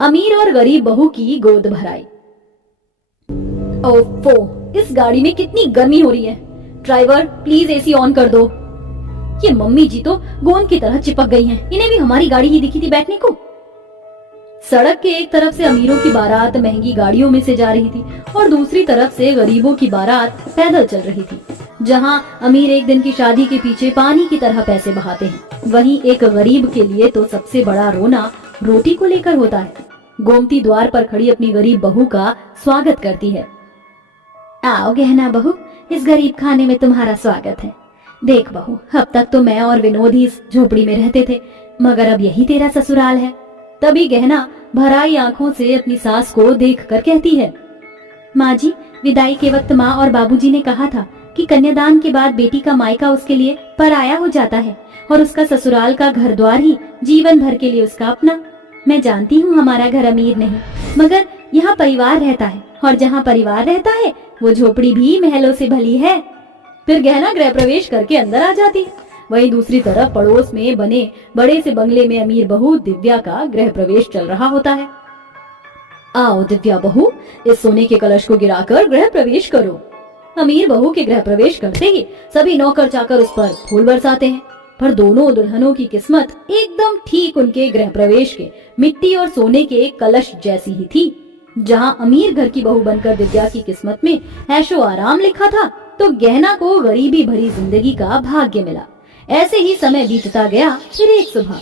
अमीर और गरीब बहू की गोद भराई। ओफो, इस गाड़ी में कितनी गर्मी हो रही है। ड्राइवर प्लीज एसी ऑन कर दो। ये मम्मी जी तो गोंद की तरह चिपक गई हैं। इन्हें भी हमारी गाड़ी ही दिखी थी बैठने को। सड़क के एक तरफ से अमीरों की बारात महंगी गाड़ियों में से जा रही थी और दूसरी तरफ से गरीबों की बारात पैदल चल रही थी। जहां अमीर एक दिन की शादी के पीछे पानी की तरह पैसे बहाते हैं, वहीं एक गरीब के लिए तो सबसे बड़ा रोना रोटी को लेकर होता है। गोमती द्वार पर खड़ी अपनी गरीब बहू का स्वागत करती है। आओ गहना बहू, इस गरीब खाने में तुम्हारा स्वागत है। देख बहू, अब तक तो मैं और विनोद ही इस झोपड़ी में रहते थे, मगर अब यही तेरा ससुराल है। तभी गहना भराई आंखों से अपनी सास को देखकर कहती है, माँ जी, विदाई के वक्त माँ और बाबूजी ने कहा था कि कन्यादान के बाद बेटी का मायका उसके लिए पराया हो जाता है और उसका ससुराल का घर द्वार ही जीवन भर के लिए उसका अपना। मैं जानती हूँ हमारा घर अमीर नहीं, मगर यहाँ परिवार रहता है और जहाँ परिवार रहता है वो झोपड़ी भी महलों से भली है। फिर गहना गृह प्रवेश करके अंदर आ जाती है। वहीं दूसरी तरफ पड़ोस में बने बड़े से बंगले में अमीर बहू दिव्या का गृह प्रवेश चल रहा होता है। आओ दिव्या बहू, इस सोने के कलश को गिराकर गृह प्रवेश करो। अमीर बहू के गृह प्रवेश करते ही सभी नौकर चाकर उस पर फूल बरसाते हैं, पर दोनों दुल्हनों की किस्मत एकदम ठीक उनके गृह प्रवेश के मिट्टी और सोने के कलश जैसी ही थी। जहां अमीर घर की बहू बनकर दिव्या की किस्मत में ऐशो आराम लिखा था, तो गहना को गरीबी भरी जिंदगी का भाग्य मिला। ऐसे ही समय बीतता गया। फिर एक सुबह,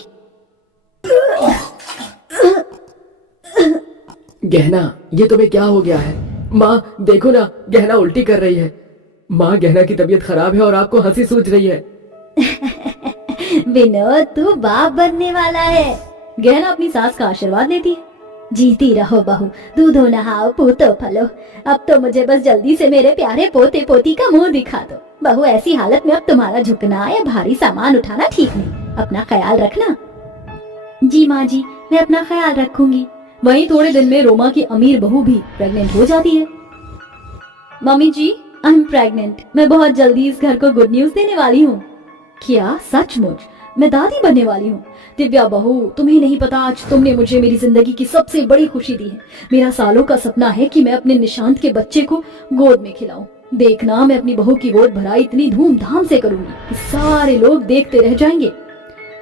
गहना, ये तुम्हें क्या हो गया है? माँ देखो ना, गहना उल्टी कर रही है। माँ, गहना की तबीयत खराब है और आपको हंसी सूझ रही है। विनोद, तू बाप बनने वाला है। गहना अपनी सास का आशीर्वाद लेती है। जीती रहो बहू, दूधो नहाओ पूतो फलो। अब तो मुझे बस जल्दी से मेरे प्यारे पोते पोती का मुंह दिखा दो। बहू, ऐसी हालत में अब तुम्हारा झुकना या भारी सामान उठाना ठीक नहीं। अपना ख्याल रखना। जी माँ जी, मैं अपना ख्याल रखूंगी। वहीं थोड़े दिन में रोमा की अमीर बहू भी प्रेग्नेंट हो जाती है। Mummy ji, I am pregnant. मैं बहुत जल्दी इस घर को गुड न्यूज देने वाली हूँ। क्या सचमुच? मैं दादी बनने वाली हूँ। दिव्या बहू, तुम्हें नहीं पता, आज तुमने मुझे मेरी जिंदगी की सबसे बड़ी खुशी दी है। मेरा सालों का सपना है कि मैं अपने निशांत के बच्चे को गोद में खिलाऊं। देखना, मैं अपनी बहू की गोद भराई इतनी धूमधाम से करूंगी कि सारे लोग देखते रह जाएंगे।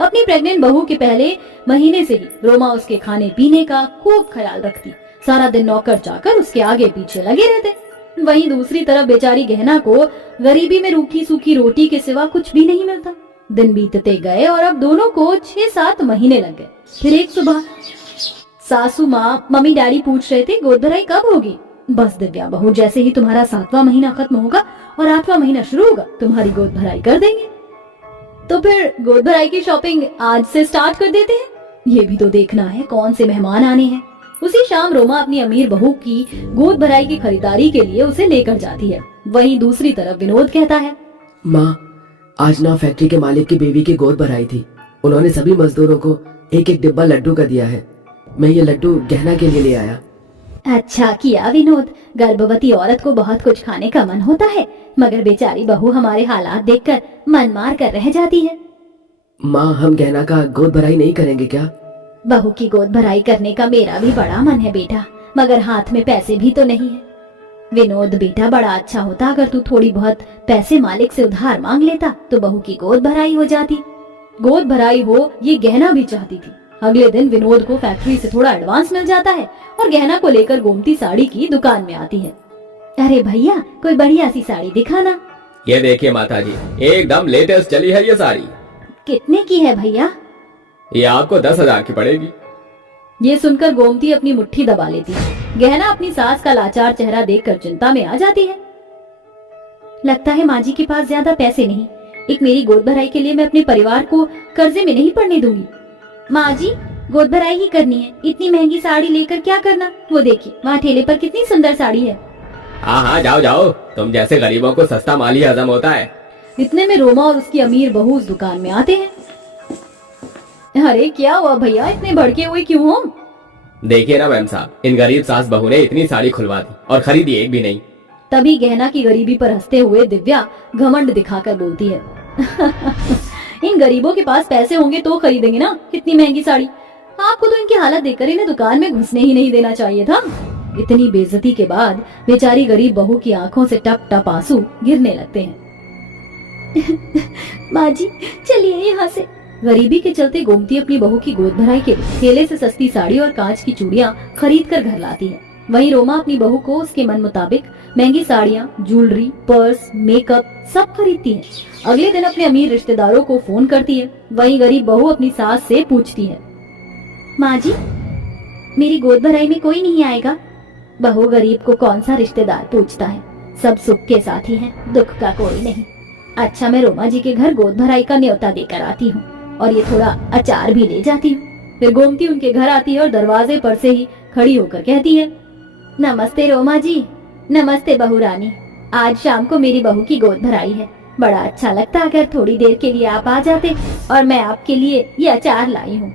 अपनी प्रेग्नेंट बहू के पहले महीने से ही रोमा उसके खाने पीने का खूब ख्याल रखती। सारा दिन नौकर चाकर उसके आगे पीछे लगे रहते। वहीं दूसरी तरफ बेचारी गहना को गरीबी में रूखी सूखी रोटी के सिवा कुछ भी नहीं मिलता। दिन बीतते गए और अब दोनों को 6-7 महीने लग गए। फिर एक सुबह सासू माँ मम्मी डैडी पूछ रहे थे, गोद भराई कब होगी? बस दिव्या बहू, जैसे ही तुम्हारा 7वां महीना खत्म होगा और 8वां महीना शुरू होगा, तुम्हारी गोद भराई कर देंगे। तो फिर गोद भराई की शॉपिंग आज से स्टार्ट कर देते हैं। ये भी तो देखना है कौन से मेहमान आने हैं। उसी शाम रोमा अपनी अमीर बहू की गोद भराई की खरीदारी के लिए उसे लेकर जाती है। वहीं दूसरी तरफ विनोद कहता है, माँ, आज ना फैक्ट्री के मालिक की बेबी की गोद भराई थी। उन्होंने सभी मजदूरों को एक एक डिब्बा लड्डू का दिया है। मैं ये लड्डू गहना के लिए ले आया। अच्छा किया विनोद, गर्भवती औरत को बहुत कुछ खाने का मन होता है, मगर बेचारी बहू हमारे हालात देखकर मन मार कर रह जाती है। माँ, हम गहना का गोद भराई नहीं करेंगे क्या? बहू की गोद भराई करने का मेरा भी बड़ा मन है बेटा, मगर हाथ में पैसे भी तो नहीं है। विनोद बेटा, बड़ा अच्छा होता अगर तू थोड़ी बहुत पैसे मालिक से उधार मांग लेता, तो बहू की गोद भराई हो जाती। गोद भराई हो ये गहना भी चाहती थी। अगले दिन विनोद को फैक्ट्री से थोड़ा एडवांस मिल जाता है और गहना को लेकर गोमती साड़ी की दुकान में आती है। अरे भैया, कोई बढ़िया सी साड़ी दिखाना। ये देखिए माताजी, एकदम लेटेस्ट चली है ये साड़ी। कितने की है भैया? ये आपको 10,000 की पड़ेगी। ये सुनकर गोमती अपनी मुट्ठी दबा लेती है। गहना अपनी सास का लाचार चेहरा देखकर चिंता में आ जाती है। लगता है माँ जी के पास ज्यादा पैसे नहीं। एक मेरी गोद भराई के लिए मैं अपने परिवार को कर्जे में नहीं पड़ने दूंगी। माँ जी, गोद भराई ही करनी है, इतनी महंगी साड़ी लेकर क्या करना? वो देखिए, वहाँ ठेले पर कितनी सुंदर साड़ी है। हाँ हाँ, जाओ जाओ, तुम जैसे गरीबों को सस्ता माल ही हजम होता है। इतने में रोमा और उसकी अमीर बहू उस दुकान में आते हैं। अरे क्या हुआ भैया, इतने भड़के हुए क्यों हो? देखिए ना मैम साहब, इन गरीब सास बहू ने इतनी साड़ी खुलवा दी और खरीदी एक भी नहीं। तभी गहना की गरीबी पर हंसते हुए दिव्या घमंड दिखाकर बोलती है, इन गरीबों के पास पैसे होंगे तो खरीदेंगे ना इतनी महंगी साड़ी। आपको तो इनकी हालत देखकर इन्हें दुकान में घुसने ही नहीं देना चाहिए था। इतनी बेइज्जती के बाद बेचारी गरीब बहू की आंखों से टप टप आंसू गिरने लगते हैं। माँ जी चलिए यहाँ से। गरीबी के चलते गोमती अपनी बहू की गोद भराई के लिए ठेले से सस्ती साड़ी और कांच की चूड़ियाँ खरीद कर घर लाती है। वहीं रोमा अपनी बहू को उसके मन मुताबिक महंगी साड़ियाँ, ज्वेलरी, पर्स, मेकअप सब खरीदती है। अगले दिन अपने अमीर रिश्तेदारों को फोन करती है। वहीं गरीब बहू अपनी सास से पूछती है, माँ जी मेरी गोद भराई में कोई नहीं आएगा? बहू गरीब को कौन सा रिश्तेदार पूछता है, सब सुख के साथी हैं, दुख का कोई नहीं। अच्छा मैं रोमा जी के घर गोद भराई का न्योता देकर आती हूँ और ये थोड़ा अचार भी ले जाती हूँ। फिर गोमती उनके घर आती है और दरवाजे पर से ही खड़ी होकर कहती है, नमस्ते रोमा जी। नमस्ते बहू रानी, आज शाम को मेरी बहू की गोद भराई है। बड़ा अच्छा लगता अगर थोड़ी देर के लिए आप आ जाते और मैं आपके लिए ये अचार लाई हूँ।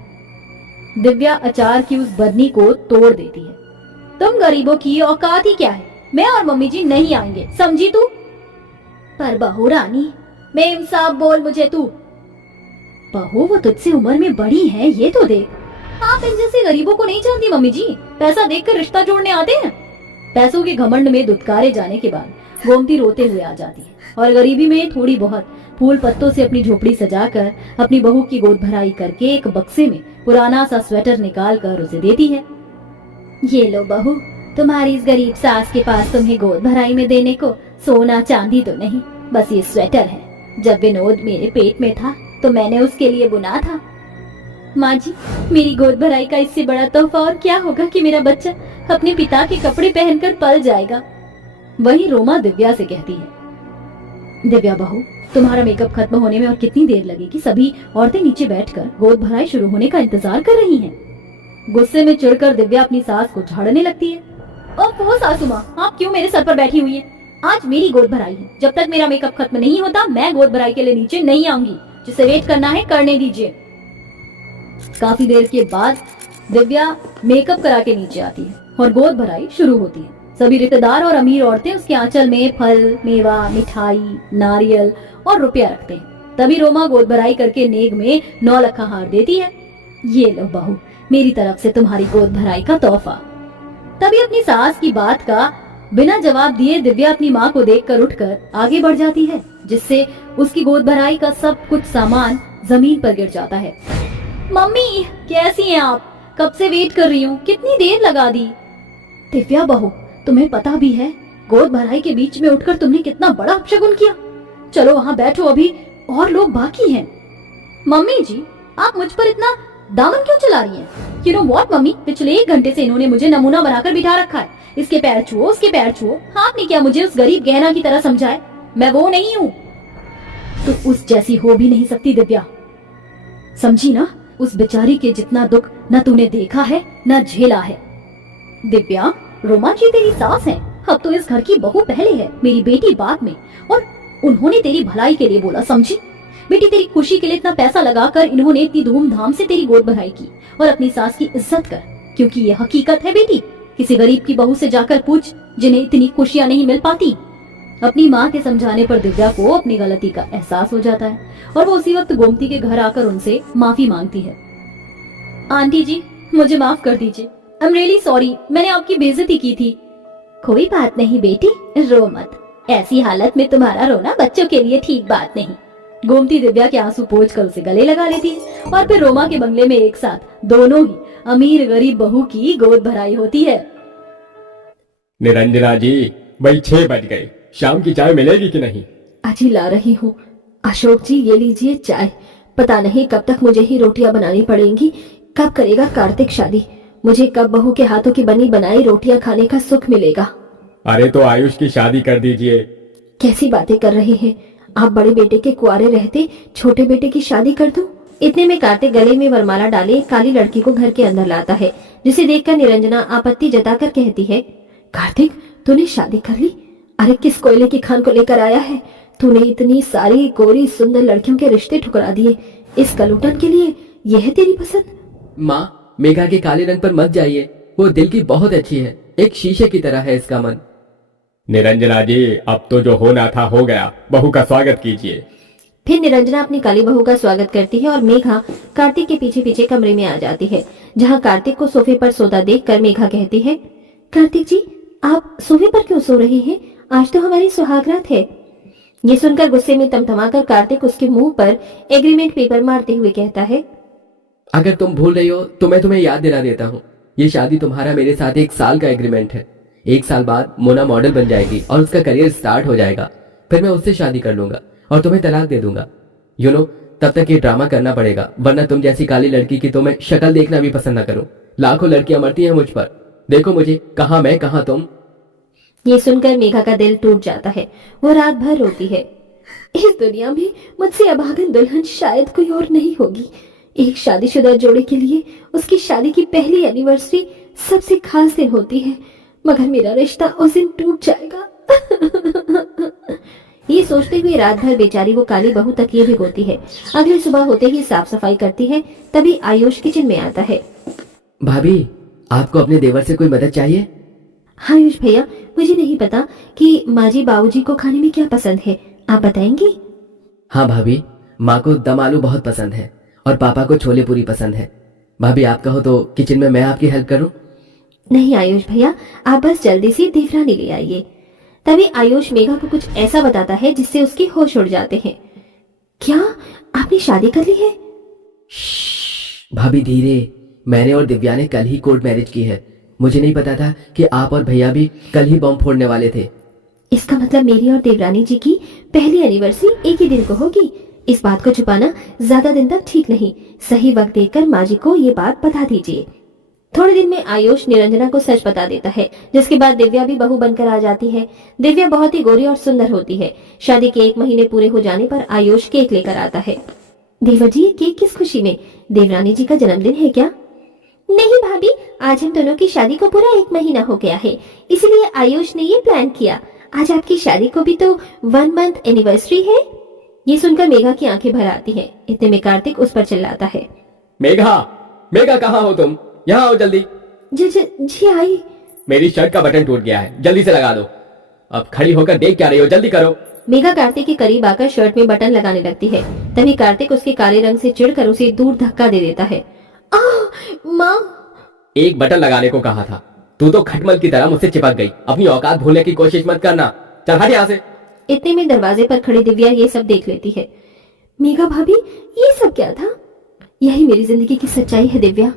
दिव्या अचार की उस बरनी को तोड़ देती है। तुम गरीबों की औकात ही क्या है, मैं और मम्मी जी नहीं आएंगे, समझी तू? पर बहू रानी, मेम साहब बोल मुझे तू। बहू वो तुझसे उम्र में बड़ी है, ये तो देख। आप इन जैसे गरीबों को नहीं जानती मम्मी जी, पैसा देखकर रिश्ता जोड़ने आते हैं। पैसों के घमंड में दुत्कारे जाने के बाद गोमती रोते हुए आ जाती है और गरीबी में थोड़ी बहुत फूल पत्तों से अपनी झोपड़ी सजाकर अपनी बहू की गोद भराई करके एक बक्से में पुराना सा स्वेटर निकाल कर उसे देती है। ये लो बहू, तुम्हारी इस गरीब सास के पास तुम्हें गोद भराई में देने को सोना चांदी तो नहीं, बस ये स्वेटर है। जब विनोद मेरे पेट में था तो मैंने उसके लिए बुना था। माँ जी मेरी गोद भराई का इससे बड़ा तोहफा और क्या होगा कि मेरा बच्चा अपने पिता के कपड़े पहनकर पल जाएगा। वहीं रोमा दिव्या से कहती है, दिव्या बहू तुम्हारा मेकअप खत्म होने में और कितनी देर लगेगी? सभी औरतें नीचे बैठकर गोद भराई शुरू होने का इंतजार कर रही हैं। गुस्से में चिढ़कर दिव्या अपनी सास को झाड़ने लगती है। ओह सासू माँ, आप क्यों मेरे सर पर बैठी हुई हैं? आज मेरी गोद भराई है, जब तक मेरा मेकअप खत्म नहीं होता मैं गोद भराई के लिए नीचे नहीं आऊंगी। जिसे वेट करना है करने दीजिए। काफी देर के बाद दिव्या मेकअप करा के नीचे आती है और गोद भराई शुरू होती है। सभी रिश्तेदार और अमीर औरतें उसके आंचल में फल, मेवा, मिठाई, नारियल और रुपया रखते हैं। तभी रोमा गोद भराई करके नेग में 9 लखा हार देती है। ये लो बहू, मेरी तरफ से तुम्हारी गोद भराई का तोहफा। तभी अपनी सास की बात का बिना जवाब दिए दिव्या अपनी माँ को देखकर उठकर आगे बढ़ जाती है, जिससे उसकी गोद भराई का सब कुछ सामान जमीन पर गिर जाता है। मम्मी कैसी हैं आप? कब से वेट कर रही हूँ, कितनी देर लगा दी। दिव्या बहू तुम्हें पता भी है गोद भराई के बीच में उठकर तुमने कितना बड़ा अपशगुन किया। चलो वहाँ बैठो, अभी और लोग बाकी हैं। मम्मी जी आप मुझ पर इतना दामन क्यों चला रही हैं? यू नो व्हाट मम्मी, पिछले 1 घंटे से इन्होंने मुझे नमूना बनाकर बिठा रखा है। इसके पैर छुओ, उसके पैर छुओ। आपने क्या मुझे उस गरीब गहना की तरह समझा है? मैं वो नहीं हूँ। तो उस जैसी हो भी नहीं सकती दिव्या, समझी ना? उस बेचारी के जितना दुख न तूने देखा है न झेला है। दिव्या रोमा जी तेरी सास है, अब तो इस घर की बहू पहले है, मेरी बेटी बाद में, और उन्होंने तेरी भलाई के लिए बोला, समझी? बेटी तेरी खुशी के लिए इतना पैसा लगाकर इन्होंने इतनी धूमधाम से तेरी गोद भराई की, और अपनी सास की इज्जत कर, क्योंकि ये हकीकत है बेटी। किसी गरीब की बहू से जाकर पूछ जिन्हें इतनी खुशियां नहीं मिल पाती। अपनी माँ के समझाने पर दिव्या को अपनी गलती का एहसास हो जाता है और वो उसी वक्त गोमती के घर आकर उनसे माफी मांगती है। आंटी जी मुझे माफ कर दीजिए, आई एम रियली सॉरी, मैंने आपकी बेइज्जती की थी। कोई बात नहीं बेटी, रो मत, ऐसी हालत में तुम्हारा रोना बच्चों के लिए ठीक बात नहीं। गोमती दिव्या के आंसू पोंछकर उसे गले लगा लेती है और फिर रोमा के बंगले में एक साथ दोनों ही अमीर गरीब बहू की गोद भराई होती है। निरंजना जी भाई 6 बज गए, शाम की चाय मिलेगी कि नहीं? अजी ला रही हूँ। अशोक जी ये लीजिए चाय। पता नहीं कब तक मुझे ही रोटियां बनानी पड़ेंगी। कब करेगा कार्तिक शादी? मुझे कब बहू के हाथों की बनी बनाई रोटियां खाने का सुख मिलेगा? अरे तो आयुष की शादी कर दीजिए। कैसी बातें कर रहे हैं आप? बड़े बेटे के कुआरे रहते छोटे बेटे की शादी कर दूं? इतने में कार्तिक गले में वरमाला डाले काली लड़की को घर के अंदर लाता है, जिसे देखकर निरंजना आपत्ति जताकर कहती है, कार्तिक तूने शादी कर ली? अरे किस कोयले की खान को लेकर आया है? तूने इतनी सारी गोरी सुंदर लड़कियों के रिश्ते ठुकरा दिए इस कलूटन के लिए? यह है तेरी पसंद? माँ मेघा के काले रंग पर मत जाइए, वो दिल की बहुत अच्छी है, एक शीशे की तरह है इसका मन। निरंजना जी अब तो जो होना था हो गया, बहू का स्वागत कीजिए। फिर निरंजना अपनी काली बहू का स्वागत करती है और मेघा कार्तिक के पीछे पीछे कमरे में आ जाती है, जहाँ कार्तिक को सोफे पर सोता देखकर मेघा कहती है, कार्तिक जी आप सोफे पर क्यों सो रहे हैं? आज तो हमारी सुहागरात है। ये सुनकर गुस्से में तमतमाकर कार्तिक उसके मुंह पर एग्रीमेंट पेपर मारते हुए कहता है, अगर तुम भूल रही हो तो मैं तुम्हें याद दिला देता हूँ, ये शादी तुम्हारा मेरे साथ 1 साल का एग्रीमेंट है। 1 साल बाद मोना मॉडल बन जाएगी और उसका करियर स्टार्ट हो जाएगा, फिर मैं उससे शादी कर लूंगा और तुम्हें तलाक दे दूंगा। यू नो, तब तक ये ड्रामा करना पड़ेगा, वरना तुम जैसी काली लड़की की तो मैं शक्ल देखना भी पसंद न करूं। लाखों लड़कियां मरती हैं मुझ पर, देखो मुझे, कहाँ मैं कहाँ तुम। ये सुनकर मेघा का दिल टूट जाता है। वो रात भर रोती है। इस दुनिया में मुझसे अभागन दुल्हन शायद कोई और नहीं होगी। एक शादीशुदा जोड़े के लिए उसकी शादी की पहली एनिवर्सरी सबसे खास दिन होती है, मगर मेरा रिश्ता उस दिन टूट जाएगा। ये सोचते हुए रात भर बेचारी वो काली बहू तकिए भिगोती है। अगली सुबह होते ही साफ सफाई करती है, तभी आयुष किचन में आता है। भाभी, आपको अपने देवर से कोई मदद चाहिए? हाँ आयुष भैया, मुझे नहीं पता कि माँ जी बाबूजी को खाने में क्या पसंद है, आप बताएंगे? हाँ भाभी, माँ को दम आलू बहुत पसंद है और पापा को छोले पूरी पसंद है। भाभी आप कहो तो किचन में मैं आपकी हेल्प करूं? नहीं आयुष भैया, आप बस जल्दी से देवरानी ले आइए। तभी आयुष मेघा को कुछ ऐसा बताता है जिससे उसके होश उड़ जाते हैं। क्या आपने शादी कर ली है? भाभी धीरे, मैंने और दिव्या ने कल ही कोर्ट मैरिज की है। मुझे नहीं पता था कि आप और भैया भी कल ही बम फोड़ने वाले थे। इसका मतलब मेरी और देवरानी जी की पहली एनिवर्सरी एक ही दिन को होगी। इस बात को छुपाना ज्यादा दिन तक ठीक नहीं। सही वक्त देखकर माँ जी को ये बात बता दीजिए। थोड़े दिन में आयुष निरंजना को सच बता देता है, जिसके बाद दिव्या भी बहू बनकर आ जाती है। दिव्या बहुत ही गोरी और सुंदर होती है। शादी के 1 महीने पूरे हो जाने पर आयुष केक लेकर आता है। देवर जी, केक किस खुशी में? देवरानी जी का जन्मदिन है क्या? नहीं भाभी, आज हम दोनों की शादी को पूरा 1 महीना हो गया है, इसलिए आयुष ने ये प्लान किया। आज आपकी शादी को भी तो 1 मंथ एनिवर्सरी है। ये सुनकर मेघा की आंखें भर आती हैं। इतने में कार्तिक उस पर चिल्लाता है, मेघा, मेघा कहाँ हो तुम? यहाँ आओ जल्दी। जी आई। मेरी शर्ट का बटन टूट गया है, जल्दी से लगा दो। अब खड़ी होकर देख क्या रही हो, जल्दी करो। मेघा कार्तिक के करीब आकर शर्ट में बटन लगाने लगती है। तभी कार्तिक उसके काले रंग से चिढ़कर उसे दूर धक्का दे देता है। माँ! एक बटन लगाने को कहा था, तू तो खटमल की तरह मुझसे चिपक गई। अपनी औकात भूलने की कोशिश मत करना, चल हट यहाँ से। इतने में दरवाजे पर खड़ी दिव्या ये सब देख लेती है। मेघा भाभी, ये सब क्या था? यही मेरी जिंदगी की सच्चाई है दिव्या।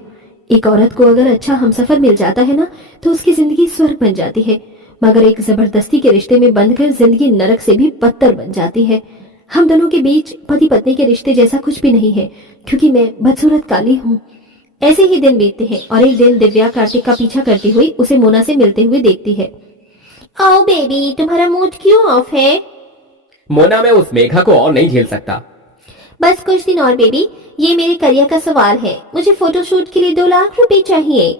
एक औरत को अगर अच्छा हमसफर मिल जाता है ना, तो उसकी जिंदगी स्वर्ग बन जाती है, मगर एक जबरदस्ती के रिश्ते में बंधकर जिंदगी नरक से भी बदतर बन जाती है। हम दोनों के बीच पति पत्नी के रिश्ते जैसा कुछ भी नहीं है, क्योंकि मैं बदसूरत काली हूँ। ऐसे ही दिन बीतते हैं और एक दिन दिव्या कार्तिक का पीछा करती हुई उसे मोना से मिलते हुए देखती है। आओ बेबी, तुम्हारा मूड क्यों ऑफ है? मोना, मैं उस मेघा को और नहीं झेल सकता। बस कुछ दिन और बेबी, ये मेरे करियर का सवाल है। मुझे फोटोशूट के लिए 2 लाख रुपए चाहिए।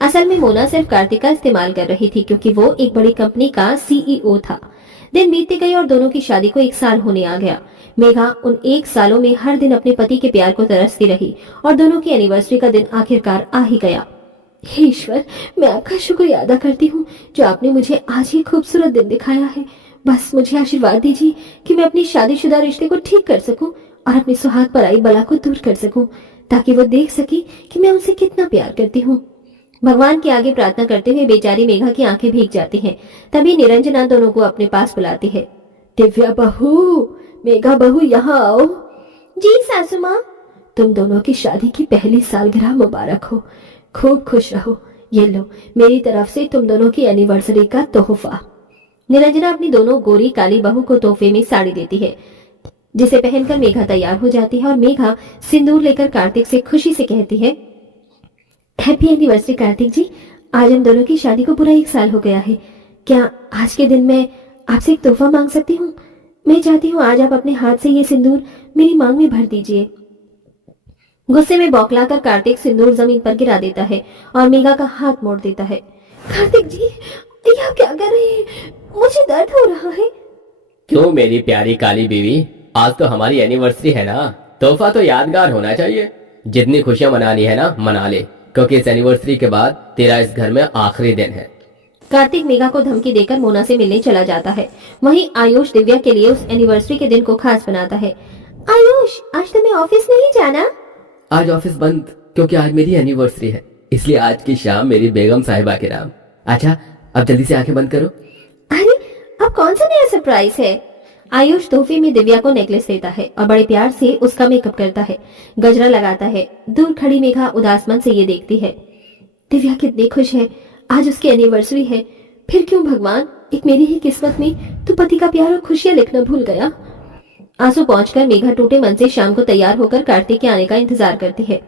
असल में मोना सिर्फ कार्तिक का इस्तेमाल कर रही थी, क्योंकि वो एक बड़ी कंपनी का सीईओ था। दिन बीतते गए और दोनों की शादी को 1 साल होने आ गया। मेघा उन 1 सालों में हर दिन अपने पति के प्यार को तरसती रही और दोनों की एनिवर्सरी का दिन आखिरकार आ ही गया। हे ईश्वर, मैं आपका शुक्रिया अदा करती हूँ जो आपने मुझे आज ये खूबसूरत दिन दिखाया है। बस मुझे आशीर्वाद दीजिए कि मैं अपनी शादीशुदा रिश्ते को ठीक कर सकूं और अपने सुहाग पर आई बला को दूर कर सकूं, ताकि वो देख सके कि मैं उनसे कितना प्यार करती हूँ। भगवान के आगे प्रार्थना करते हुए बेचारी मेघा की आंखें भीग जाती हैं। तभी निरंजना दोनों को अपने पास बुलाती है। दिव्या बहू, मेघा बहू, यहाँ आओ। जी सासू माँ। तुम दोनों की शादी की पहली सालगिरह मुबारक हो, खूब खुश रहो। ये लो मेरी तरफ से तुम दोनों की एनिवर्सरी का तोहफा। निरंजना अपनी दोनों गोरी काली बहू को तोहफे में साड़ी देती है, जिसे पहनकर मेघा तैयार हो जाती है और मेघा सिंदूर लेकर कार्तिक से खुशी से कहती है, हैप्पी एनिवर्सरी कार्तिक जी। आज हम दोनों की शादी को पूरा 1 साल हो गया है। क्या आज के दिन मैं आपसे एक तोहफा मांग सकती हूँ? मैं चाहती हूँ आज आप अपने हाथ से ये सिंदूर मेरी मांग में भर दीजिए। गुस्से में बौखलाकर कार्तिक सिंदूर जमीन पर गिरा देता है और मेघा का हाथ मोड़ देता है। कार्तिक जी, ये आप क्या कर रहे हैं? मुझे दर्द हो रहा है। क्यों मेरी प्यारी काली बीवी, आज तो हमारी एनिवर्सरी है ना, तोहफा तो यादगार होना चाहिए। जितनी खुशियां मनानी है ना, मना ले, क्योंकि इस एनिवर्सरी के बाद तेरा इस घर में आखिरी दिन है। कार्तिक मेघा को धमकी देकर मोना से मिलने चला जाता है। वहीं आयुष दिव्या के लिए उस एनिवर्सरी के दिन को खास बनाता है। आयुष, आज तुम्हें ऑफिस नहीं जाना? आज ऑफिस बंद, क्योंकि आज मेरी एनिवर्सरी है, इसलिए आज की शाम मेरी बेगम साहिबा के नाम। अच्छा, अब जल्दी से आंखें बंद करो। अरे, अब कौन सा नया सरप्राइज है? आयुष तोहफे में दिव्या को नेकलेस देता है और बड़े प्यार से उसका मेकअप करता है, गजरा लगाता है। दूर खड़ी मेघा उदास मन से ये देखती है। दिव्या कितनी खुश है, आज उसकी एनिवर्सरी है। फिर क्यों भगवान, एक मेरी ही किस्मत में तू पति का प्यार और खुशियां लिखना भूल गया। आंसू पहुंचकर मेघा टूटे मन से शाम को तैयार होकर कार्तिक के आने का इंतजार करती है।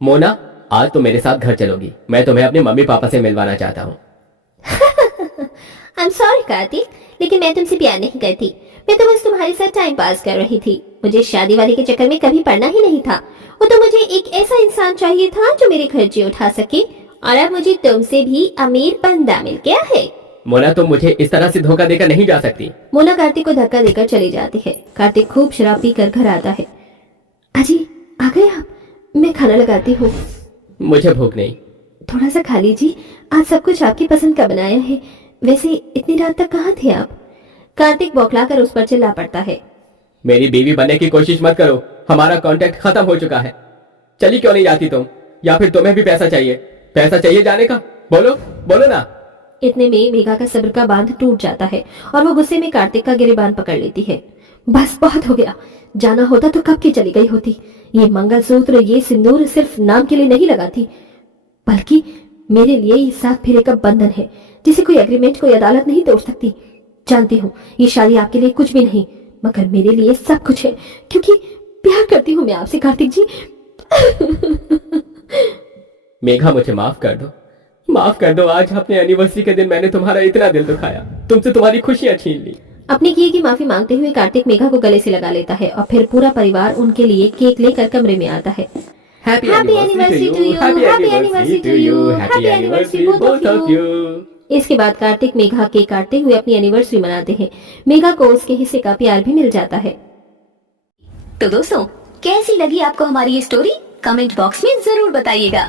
मोना, आज तो मेरे साथ घर चलोगी, मैं तुम्हें अपने मम्मी पापा से मिलवाना चाहता हूँ। आई एम सॉरी कार्तिक, लेकिन मैं तुमसे प्यार नहीं करती। मैं तो बस तुम्हारे साथ टाइम पास कर रही थी। मुझे शादी वादी के चक्कर में कभी पड़ना ही नहीं था। वो तो मुझे एक ऐसा इंसान चाहिए था जो मेरे खर्चे उठा सके, और अब मुझे तुमसे भी अमीर बंदा मिल गया है। मोना, तुम मुझे इस तरह से धोखा देकर नहीं जा सकती। मोना कार्तिक को धक्का देकर चली जाती है। कार्तिक खूब शराब पीकर घर आता है। अजी, आ गए आप? मैं खाना लगाती हूँ। मुझे भूख नहीं। थोड़ा सा खा लीजिए, आज सब कुछ आपकी पसंद का बनाया है। वैसे इतनी रात तक कहाँ थे आप? कार्तिक बौखलाकर उस पर चिल्ला पड़ता है। मेरी बीवी बनने की कोशिश मत करो, हमारा कांटेक्ट खत्म हो चुका है। चली क्यों नहीं जाती तुम? या फिर तुम्हें भी पैसा चाहिए? पैसा चाहिए जाने का? बोलो बोलो ना। इतने में मेघा का सब्र का बांध टूट जाता है और वो गुस्से में कार्तिक का गिरेबान पकड़ लेती है। बस बहुत हो गया, जाना होता तो कब की चली गई होती। ये मंगलसूत्र, ये सिंदूर सिर्फ नाम के लिए नहीं लगाती, बल्कि मेरे लिए ये 7 फेरे का बंधन है, जिसे कोई एग्रीमेंट, कोई अदालत नहीं तोड़ सकती। जानती हूँ ये शादी आपके लिए कुछ भी नहीं, मगर मेरे लिए सब कुछ है, क्योंकि प्यार करती हूँ मैं आपसे कार्तिक जी। मेघा, मुझे माफ कर दो, माफ कर दो। आज अपने एनिवर्सरी के दिन मैंने तुम्हारा इतना दिल दुखाया, तुमसे तुम्हारी खुशियां छीन ली। अपने किए की माफी मांगते हुए कार्तिक मेघा को गले से लगा लेता है और फिर पूरा परिवार उनके लिए केक लेकर कमरे में आता है। Happy anniversary to you, happy anniversary to you, happy anniversary both of you. इसके बाद कार्तिक मेघा केक काटते हुए अपनी एनिवर्सरी मनाते हैं। मेघा को उसके हिस्से का प्यार भी मिल जाता है। तो दोस्तों, कैसी लगी आपको हमारी ये स्टोरी? कमेंट बॉक्स में जरूर बताइएगा।